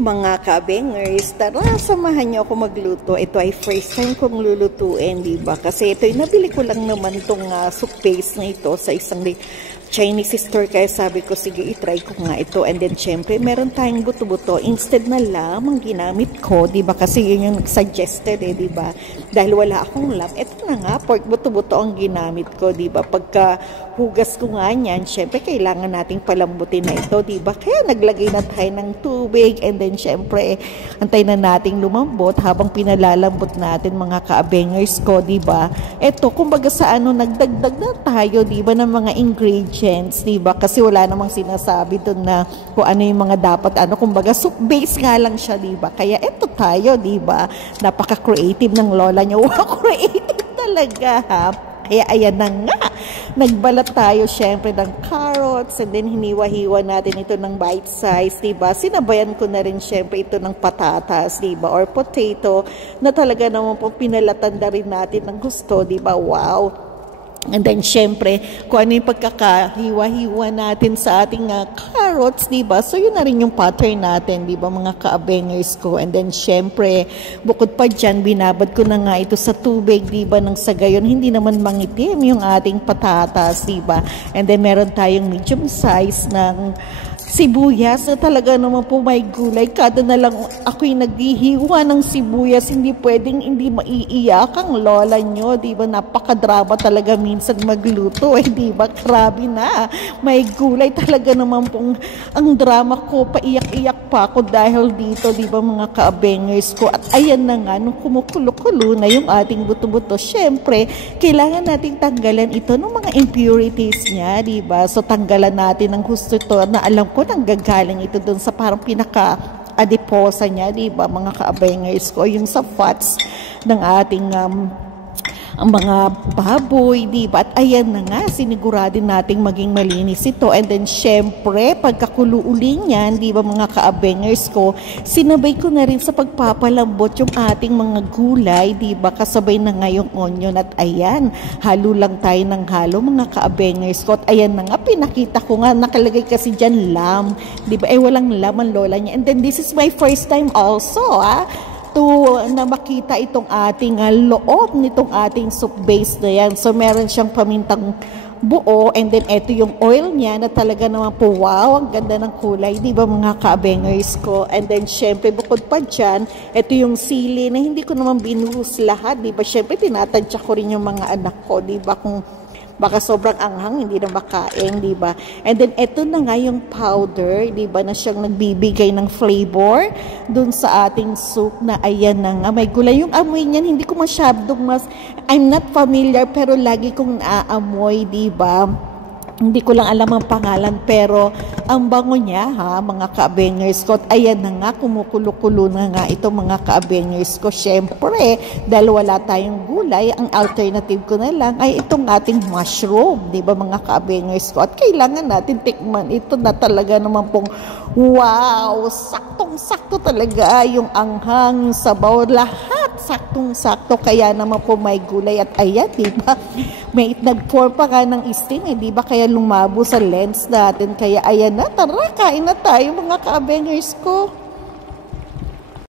Mga kabengers, tara, samahan niyo ako magluto. Ito ay first time kong lulutuin, diba? Kasi ito ay nabili ko lang naman tong soup base na ito sa isang Chinese store. Kaya sabi ko, sige, itry ko nga ito. And then, syempre, meron tayong buto-buto. Instead na lam ang ginamit ko, diba? Kasi yun yung suggested, diba? Dahil wala akong lam, ito na nga, pork buto-buto ang ginamit ko, diba? Pagka hugas ko nga niyan, syempre, kailangan nating palambutin na ito, diba? Kaya naglagay na tayo ng tubig. And then, syempre, antay na nating lumambot habang pinalalambot natin, mga kaabengers ko, diba? Ito, kumbaga sa nagdagdag na tayo, diba, ng mga ingredients, diba? Kasi wala namang sinasabi doon na kung ano yung mga dapat, kumbaga soup base nga lang siya, diba? Kaya ito tayo, diba? Napaka-creative ng lola niyo. Wow, creative talaga, ha? Kaya ayan na nga, nagbalat tayo syempre ng carrots and then hiniwa-hiwa natin ito ng bite size, diba? Sinabayan ko na rin syempre ito ng patatas, diba? Or potato na talaga naman po pinalatan na rin natin ng gusto, diba? Wow! And then, syempre, kung ano yung pagkakahiwa-hiwa natin sa ating carrots, diba? So, yun na rin yung pattern natin, diba, mga kaabengers ko. And then, syempre, bukod pa dyan, binabad ko na nga ito sa tubig, diba, nang sa gayon, hindi naman mangitim yung ating patatas, diba? And then, meron tayong medium size ng sibuyas na talaga naman po may gulay. Kada na lang ako'y naghihiwa ng sibuyas, hindi pwedeng hindi maiiyak ang lola nyo, diba? Napakadrama talaga minsan magluto, diba? Grabe na. May gulay talaga naman pong ang drama ko, paiyak-iyak pa ako dahil dito, diba, mga kaabengers ko. At ayan na nga, nung kumukulo-kulo na yung ating buto-buto, syempre, kailangan nating tanggalan ito ng mga impurities niya, diba? So, tanggalan natin ng gusto ito na alam ko nang gagaling ito dun sa parang pinaka-adiposa niya, diba, mga kaabengers ko, yung sa fats ng ating ang mga baboy, diba? At ayan na nga, siniguradin nating maging malinis ito. And then, syempre, pagkakulo uli niyan, diba, mga kaabengers ko, sinabay ko na rin sa pagpapalambot yung ating mga gulay, diba? Kasabay na nga yung onion. At ayan, halo lang tayo ng halo, mga kaabengers ko. At ayan na nga, pinakita ko nga, nakalagay kasi dyan lamb, diba? Walang lamb ang lola niya. And then, this is my first time also, na makita itong ating loob nitong ating soup base na yan. So, meron siyang pamintang buo and then ito yung oil niya na talaga naman po, wow, ang ganda ng kulay, di ba, mga kaabengers ko? And then, syempre, bukod pa dyan, ito yung sili na hindi ko naman binuhos lahat, di ba? Syempre, tinatansya ko rin yung mga anak ko, di ba? Kung baka sobrang anghang, hindi na makain, di ba? And then, ito na nga yung powder, di ba, na siyang nagbibigay ng flavor dun sa ating soup na ayan na nga. May gulay yung amoy niyan, hindi ko masyadong I'm not familiar, pero lagi kong naaamoy, di ba? Hindi ko lang alam ang pangalan, pero ang bango niya, mga kaabengers ko. At ayan na nga, kumukulo-kulo na nga ito, mga kaabengers ko. Syempre, dahil wala tayong gulay, ang alternative ko na lang ay itong ating mushroom, di ba, mga kaabengers ko? At kailangan natin tikman ito na talaga naman pong, wow, saktong-sakto talaga yung anghang, yung sabaw, lahat saktong-sakto. Kaya naman po may gulay. At ayan, di ba, may nag-pour pa nga ng steam, di ba? Kaya lumabo sa lens natin. Kaya ayan na, tara, kain na tayo, mga kaabengers ko.